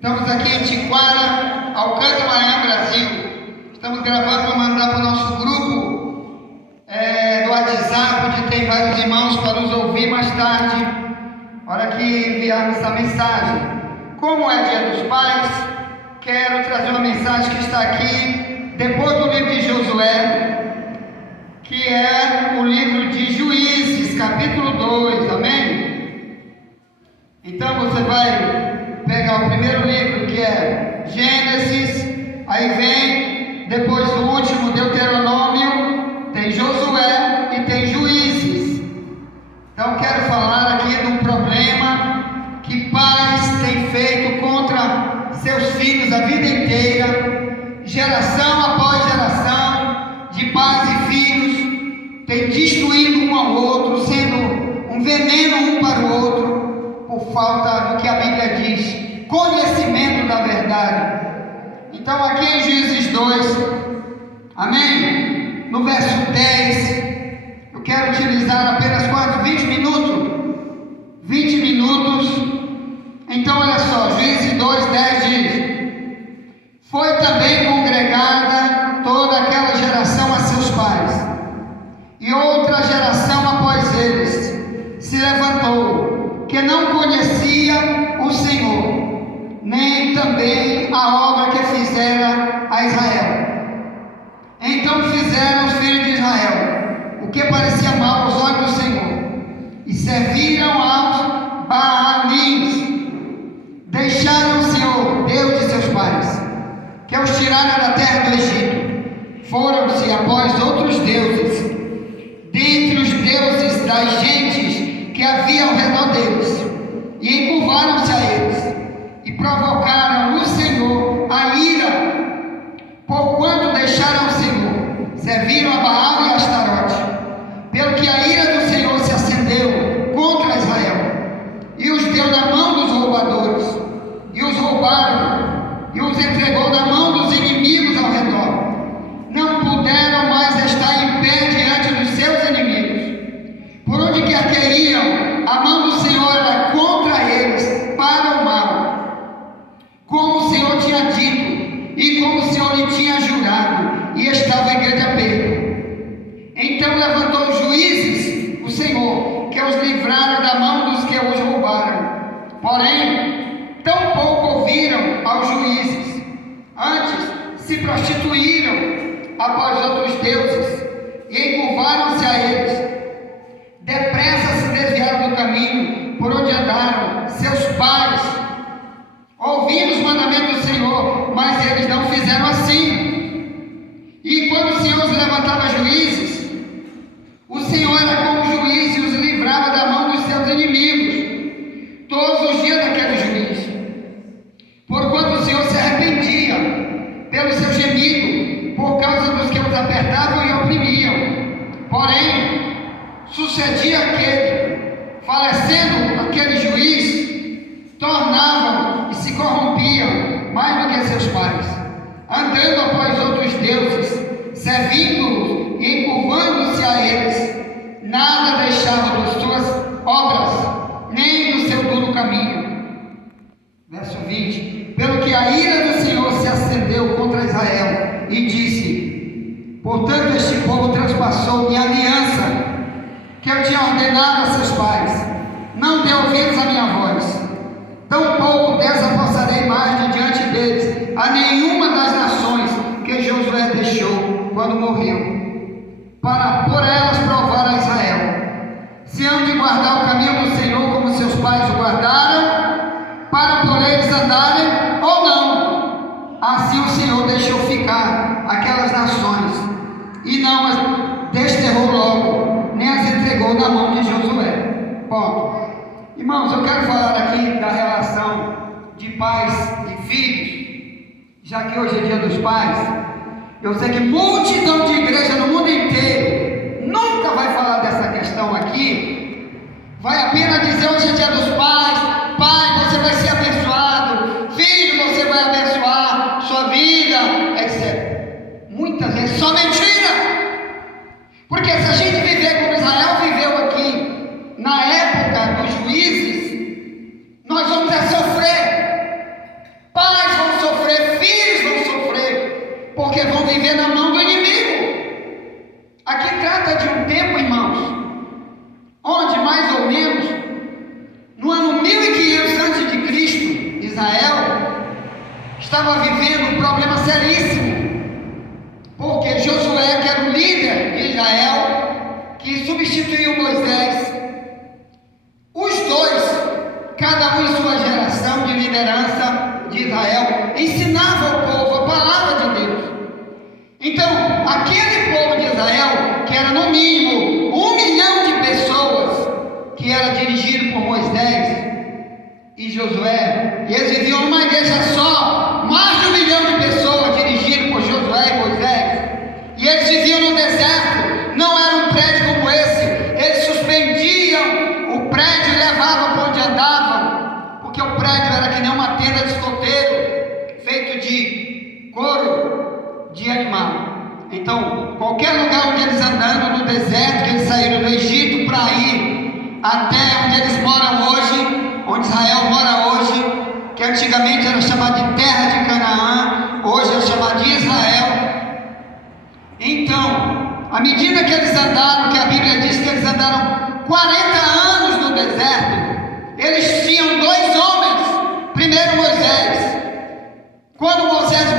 Estamos aqui em Tiquara, Alcântara, Maranhão, Brasil. Estamos gravando para mandar para o nosso grupo do WhatsApp, onde tem vários irmãos para nos ouvir mais tarde, hora que enviarmos essa mensagem. Como é Dia dos Pais, quero trazer uma mensagem que está aqui, depois do livro de Josué, que é o livro de Juízes, capítulo 2, amém? Então você vai pegar o primeiro livro, que é Gênesis, aí vem, depois do último, Deuteronômio, tem Josué e tem Juízes. Então quero falar aqui de um problema que pais têm feito contra seus filhos a vida inteira, geração após geração, de pais e filhos, tem destruído um ao outro, sendo um veneno um para o outro, por falta do que a Bíblia diz, conhecimento da verdade. Então aqui em Juízes 2, amém? No verso 10, eu quero utilizar apenas quanto? 20 minutos? 20 minutos. Então olha só, Juízes 2, 10 diz: foi também congregada toda aquela geração a seus pais, e outra geração após eles se levantou, que não conhecia o Senhor, nem também a obra que fizera a Israel. Então fizeram os filhos de Israel o que parecia mal aos olhos do Senhor, e serviram aos Baalins. Deixaram o Senhor, Deus de seus pais, que os tirara da terra do Egito. Foram-se após outros deuses, dentre os deuses das gentes que havia ao redor deles, e encurvaram-se a eles, e provocaram o Senhor a ira, porquanto deixaram o Senhor, serviram a Baal e a Astarote, pelo que a ira do Senhor se acendeu contra Israel, e os deu na mão dos roubadores, e os roubaram, e os entregou na mão dos inimigos ao redor. Não puderam mais estar em pé diante dos seus inimigos. Por onde quer que iam, a mão do Senhor era contra eles, para o mal, como o Senhor tinha dito, e como o Senhor lhe tinha jurado, e estava em grande aperto. Então levantou os juízes, o Senhor, que os livraram da mão dos que os roubaram. Porém, tão pouco ouviram aos juízes, antes se prostituíram após outros deuses, e encurvaram-se a eles. Depressa se desviaram do caminho por onde andaram seus pais, ouvindo os mandamentos do Senhor, mas eles não fizeram assim. E quando o Senhor os levantava juízes, o Senhor era como juiz e os livrava da mão dos seus inimigos, todos os dias daquele juiz. Porquanto o Senhor se arrependia pelo seu gemido, por causa dos que os apertavam e oprimiam. Porém, sucedia aquele, falecendo aquele juiz, tornavam e se corrompiam mais do que seus pais, andando após outros deuses, servindo-os e encurvando-se a eles. Nada deixavam de suas obras, nem do seu duro caminho. Verso 20: pelo que a ira do Senhor se acendeu contra Israel, e disse: portanto este povo transpassou minha aliança, que eu tinha ordenado a seus pais, não dê ouvidos à minha voz, tampouco desapossarei mais de diante deles a nenhuma das nações que Josué deixou quando morreu, para por elas provar a Israel, se hão de guardar o caminho do Senhor como seus pais o guardaram, para por eles andarem ou não. Assim o Senhor deixou ficar aquelas nações, e não as desterrou logo, nem as entregou na mão de Josué. Ponto. Irmãos, eu quero falar aqui da relação de pais e filhos, já que hoje é Dia dos Pais. Eu sei que multidão de igreja no mundo inteiro nunca vai falar dessa questão aqui, vai apenas dizer: hoje é Dia dos Pais, pai, você vai ser abençoado, filho, você vai abençoar sua vida, etc. Muitas vezes só mentira, porque se a gente viver como Israel viveu aqui, na época dos juízes, nós vamos sofrer. estava vivendo um problema seríssimo, porque Josué, que era o líder de Israel, que substituiu Moisés, os dois, cada um em sua geração de liderança de Israel, ensinava ao povo a palavra de Deus. Então, aquele povo de Israel, que era no mínimo 1 milhão de pessoas, que era dirigido por Moisés e Josué, e eles viviam numa igreja só, mais de 1 milhão de pessoas dirigidas por Josué e Moisés, e eles viviam no deserto. Não era um prédio como esse, eles suspendiam o prédio e levavam para onde andavam, porque o prédio era que nem uma tenda de escoteiro, feito de couro de animal. Então, qualquer lugar onde eles andando no deserto, que eles saíram do Egito para ir até onde eles moram hoje, onde Israel mora hoje, que antigamente era chamado de terra de Canaã, hoje é chamado de Israel. Então, à medida que eles andaram, que a Bíblia diz que eles andaram 40 anos no deserto, eles tinham 2 homens. Primeiro Moisés. Quando Moisés